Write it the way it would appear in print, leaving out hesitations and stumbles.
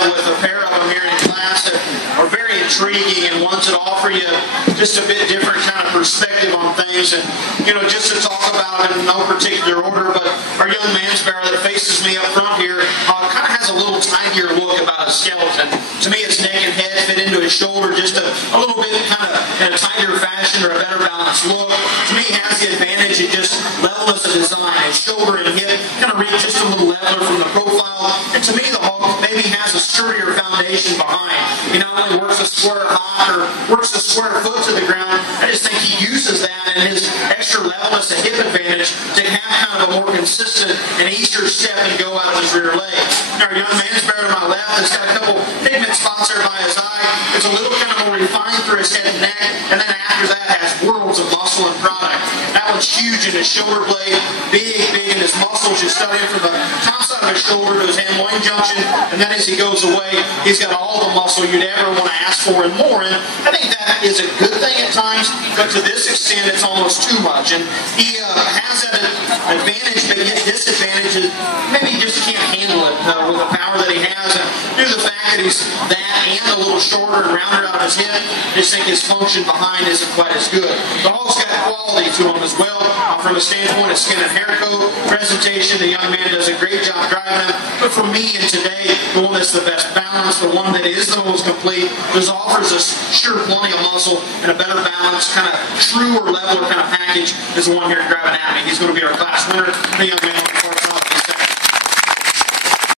with a pair of them here in class that are very intriguing and ones that offer you just a bit different kind of perspective on things. And, just to talk about it in no particular order, but our young Mansbarrow that faces me up front here kind of has a little tinier look about his skeleton. To me, his neck and head fit into his shoulder just a little bit kind of in a tighter fashion or a better balanced look. To me, he has the advantage of just levelness of design. His shoulder and hip kind of read just a little leveler from the profile. And to me, the hog maybe has a sturdier foundation behind. He not only works a square hop or works a square foot to the ground, I just think he uses that and his extra levelness and hip advantage to have kind of a more consistent and easier step and go out of his rear leg. Now, our young Mansbarrow to my left has got a couple pigment spots there by his eye. It's a little kind of more refined through his head and neck, and then after that has worlds of muscle and product. That one's huge in his shoulder blade, big in his muscles. You study him from the top side of his shoulder to his hand-loin junction, and then as he goes away, he's got all the muscle you'd ever want to ask for and more. And I think that is a good thing at times, but to this extent, it's almost too much. And he has that advantage, but yet disadvantage is maybe he just can't handle it with the power that he has. And due to the fact that he's that and a little shorter and rounded out of his hip, I just think his function behind isn't quite as good. The hog's got quality to him as well. From a standpoint of skin and hair coat, presentation, the young man does a great job driving him. But for me, and today, the one that's the best balance, the one that is the most complete, just offers us sure plenty of muscle and a better balance, kind of truer, leveler kind of package is the one here driving at me. He's going to be our class winner, the young man on the